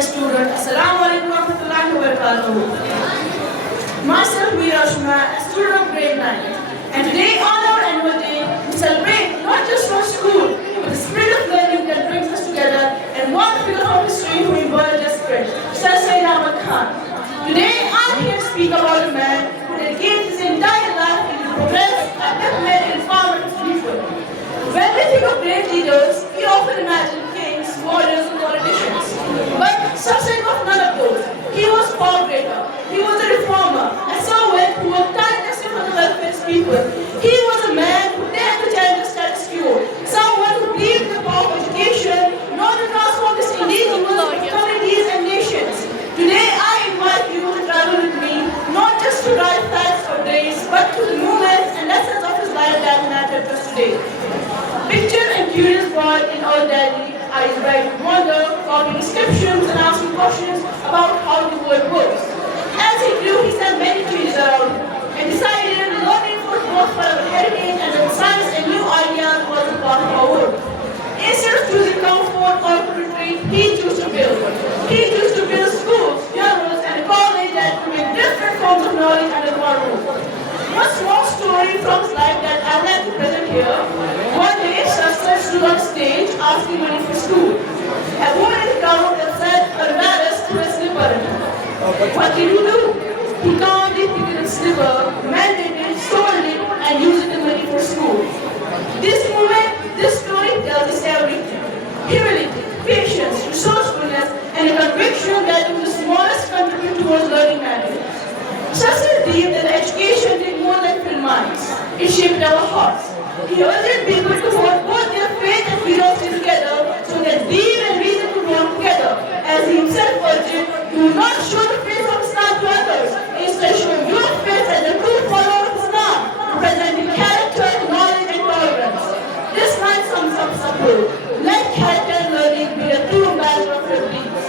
and students. Assalamu alaikum wa rahmatullahi wa barakatuh. Myself, Meera Shuna, a student of grade 9. And today, on our annual day, we celebrate not just our school, but the spirit of learning that brings us together, and one figure of history who embodied that spirit, Sir Syed Ahmad Khan. Today, I'm here to speak about a man who dedicated his entire life to the progress, upliftment, and empowerment of people. When we think of great leaders, we often imagine kings, warriors, and politicians. But Sir Syed was none of those. He was far greater. He was a reformer, and someone who worked tirelessly for the welfare of his people. He was a man who dared to challenge the status quo, someone who believed in the power of education, not to transform this individuals, communities, and nations. Today, I invite you to travel with me, not just to write facts or days, but to the moments and lessons of his life that matter to us today. Picture a curious boy in Old Delhi, eyes bright with wonder, copying descriptions and asking questions about how the world works. As he grew, he saw many changes around him and decided learning was both for our heritage and that science and new ideas was a part of our world. Instead of choosing comfort or retreat, he chose to build. He chose to build schools, journals, and a college that would make different forms of knowledge under one roof. One small story from his life that I'd like to present here. One day, Sir Syed stood on stage asking money for school. A woman in the crowd said, embarrassed to a slipper. What did you do? He calmly picked up a slipper, mended it, sold it, and used it as money for school. This story tells us everything. Humility, patience, resourcefulness, and a conviction that it was the smallest contribution towards learning matters. Sir Syed believed that education did more than fill minds. It shaped our hearts. He urged people to hold both their faith and curiosity together so that belief and reason could work together. As he himself urged, do not show the face of Islam to others. Instead, show your face as a true follower of Islam, representing character, knowledge, and tolerance. This line sums up support. Let character and learning be a true ambassador of your beliefs.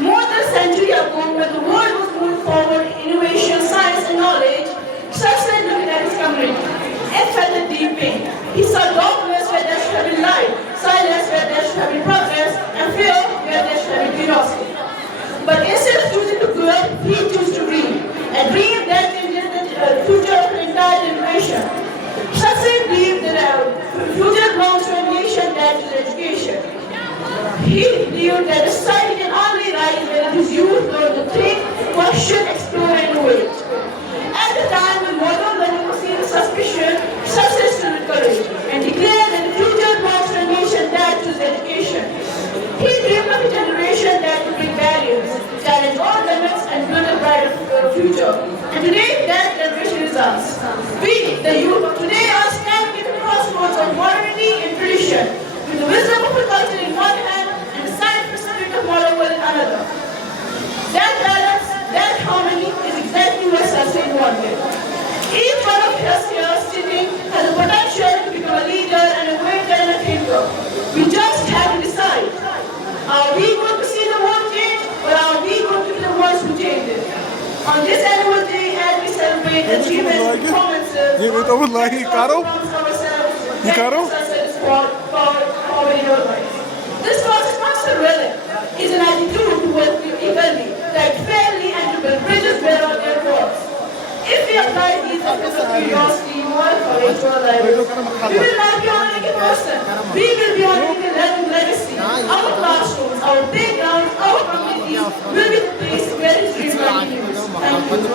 More than a century ago, when the world was moving forward in innovation, science, and knowledge, Sir Syed looked at his community and felt a deep pain. He saw darkness where there should have been light, silence where there should have been progress, and fear where there should have been curiosity. But instead of choosing to grow, he chose to dream. A dream that changes the future of an entire generation. Sir Syed believed that the future belongs to a nation that is education. He believed that a society can only rise when it is youth learn to think, question, explore, and innovate. At the time when modern learning was seen as suspicion, Sir Syed stood with courage and declared that the future belongs to a nation that chooses education. He dreamed of a generation that would break barriers, challenge all limits, and build a brighter future. And today, that generation is us. We, the youth of today, are standing at the crossroads of modernity and tradition, with the wisdom of a culture in one hand and the scientific spirit of modern world in another. That balance, that harmony is exactly what Sir Syed wanted. Each one of us here sitting has the potential to become a leader and a waiter and a thinker. We just have to decide. Are we going to see the world change, or are we going to be the ones who change it? On this annual day, as we celebrate achievements and performances, we promise ourselves this cause is not a relic. It's an attitude to work equally, to act fairly, and to build bridges where all there was. If we apply these efforts of curiosity, moral courage to our lives, we will not be honoring a person. We will be honoring a learning legacy. Our classrooms, our playgrounds, our communities will be the place where it is continues. Thank you.